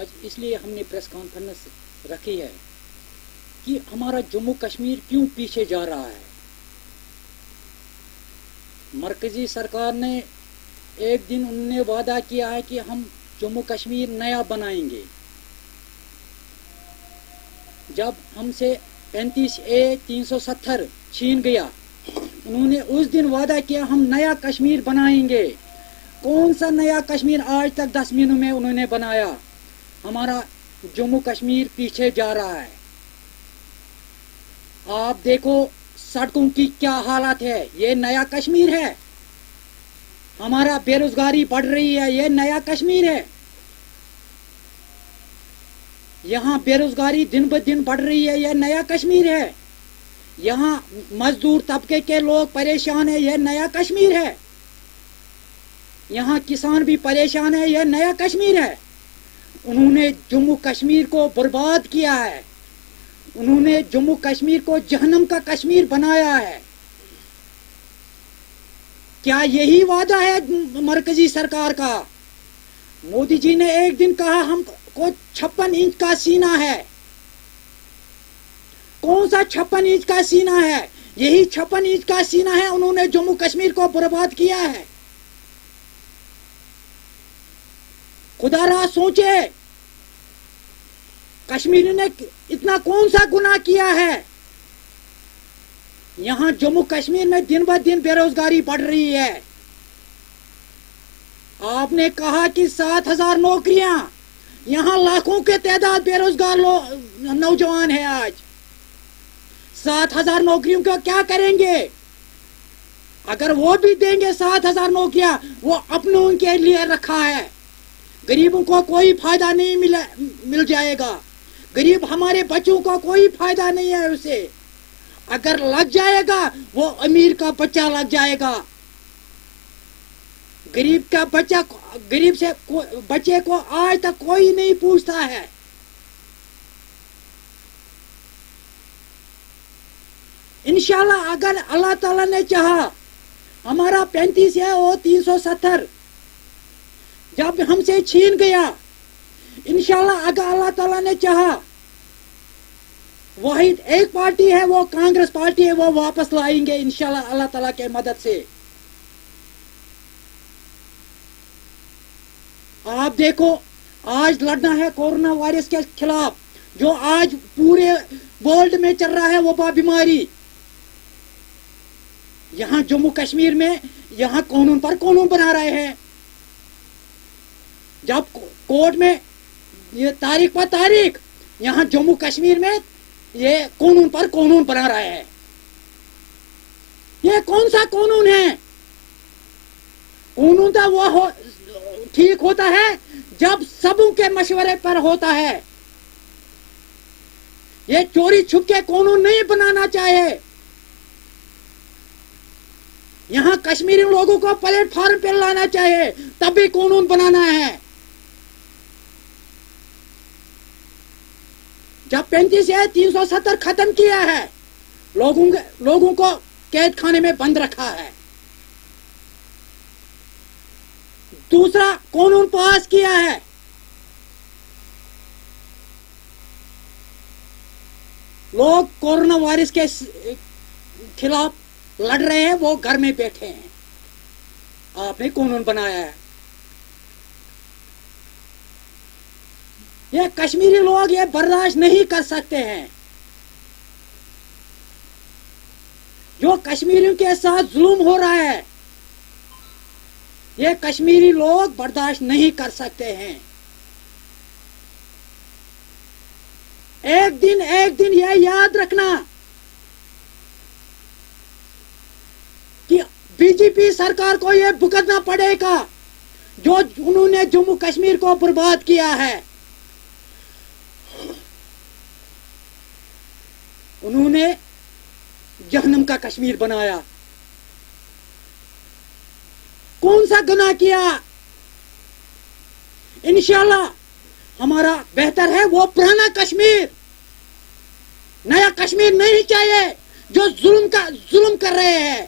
آج اس لیے ہم نے پریس کانفرنس رکھی ہے کہ ہمارا جموں کشمیر کیوں پیچھے جا رہا ہے. مرکزی سرکار نے ایک دن انہوں نے وعدہ کیا ہے کہ ہم جموں کشمیر نیا بنائیں گے. جب ہم سے 35A 370 چھین گیا انہوں نے اس دن وعدہ کیا ہم نیا کشمیر بنائیں گے. کون سا نیا کشمیر آج تک 10 مہینوں میں انہوں نے بنایا؟ ہمارا جموں کشمیر پیچھے جا رہا ہے. آپ دیکھو سڑکوں کی کیا حالت ہے. یہ نیا کشمیر ہے؟ ہمارا بے روزگاری بڑھ رہی ہے. یہ نیا کشمیر ہے؟ یہاں بے روزگاری دن بہ دن بڑھ رہی ہے. یہ نیا کشمیر ہے؟ یہاں مزدور طبقے کے لوگ پریشان ہیں. یہ نیا کشمیر ہے؟ یہاں کسان بھی پریشان ہے. یہ نیا کشمیر ہے؟ انہوں نے جموں کشمیر کو برباد کیا ہے. انہوں نے جموں کشمیر کو جہنم کا کشمیر بنایا ہے. کیا یہی وعدہ ہے مرکزی سرکار کا؟ مودی جی نے ایک دن کہا ہم کو 56 انچ کا سینہ ہے. کون سا 56 انچ کا سینہ ہے؟ یہی 56 انچ کا سینہ ہے. انہوں نے جموں کشمیر کو برباد کیا ہے. خدا را سوچے کشمیری نے اتنا کون سا گناہ کیا ہے؟ یہاں جموں کشمیر میں دن بہ دن بے روزگاری بڑھ رہی ہے. آپ نے کہا کہ 7,000 نوکریاں. یہاں لاکھوں کے تعداد بے روزگار نوجوان ہیں. آج 7,000 نوکریوں کا کیا کریں گے؟ اگر وہ بھی دیں گے 7,000 نوکریاں وہ اپنوں کے لیے رکھا ہے. غریبوں کو کوئی فائدہ نہیں مل جائے گا. غریب ہمارے بچوں کو کوئی فائدہ نہیں ہے اسے. اگر لگ جائے گا وہ امیر کا بچہ لگ جائے گا. غریب کا بچہ غریب سے بچے کو آج تک کوئی نہیں پوچھتا ہے. انشاءاللہ اگر اللہ تعالیٰ نے چاہا ہمارا 35 ہے وہ 370 جب ہم سے چھین گیا انشاءاللہ اگر اللہ تعالیٰ نے چاہا واحد ایک پارٹی ہے وہ کانگریس پارٹی ہے وہ واپس لائیں گے انشاءاللہ اللہ تعالیٰ کے مدد سے. آپ دیکھو آج لڑنا ہے کورونا وائرس کے خلاف جو آج پورے ورلڈ میں چل رہا ہے وبا بیماری. یہاں جموں کشمیر میں یہاں قانون پر قانون بنا رہے ہیں. جب کورٹ میں یہ تاریخ پر تاریخ یہاں جموں کشمیر میں یہ قانون پر قانون بنا رہے ہیں. یہ کون سا قانون ہے؟ قانون تو وہ ٹھیک ہوتا ہے جب سبوں کے مشورے پر ہوتا ہے. یہ چوری چھپ کے قانون نہیں بنانا چاہیے. یہاں کشمیری لوگوں کو پلیٹ فارم پہ لانا چاہیے تب بھی قانون بنانا ہے. جب 35 ہے 370 ختم کیا ہے لوگوں کو قید خانے میں بند رکھا ہے. دوسرا قانون پاس کیا ہے. لوگ کورونا وائرس کے خلاف لڑ رہے ہیں وہ گھر میں بیٹھے ہیں. آپ نے قانون بنایا ہے. یہ کشمیری لوگ یہ برداشت نہیں کر سکتے ہیں. جو کشمیریوں کے ساتھ ظلم ہو رہا ہے یہ کشمیری لوگ برداشت نہیں کر سکتے ہیں. ایک دن یہ یاد رکھنا کہ بی جے پی سرکار کو یہ بھگتنا پڑے گا جو انہوں نے جموں کشمیر کو برباد کیا ہے. انہوں نے جہنم کا کشمیر بنایا. کون سا گناہ کیا؟ انشاءاللہ ہمارا بہتر ہے وہ پرانا کشمیر. نیا کشمیر نہیں چاہیے جو ظلم کر رہے ہیں.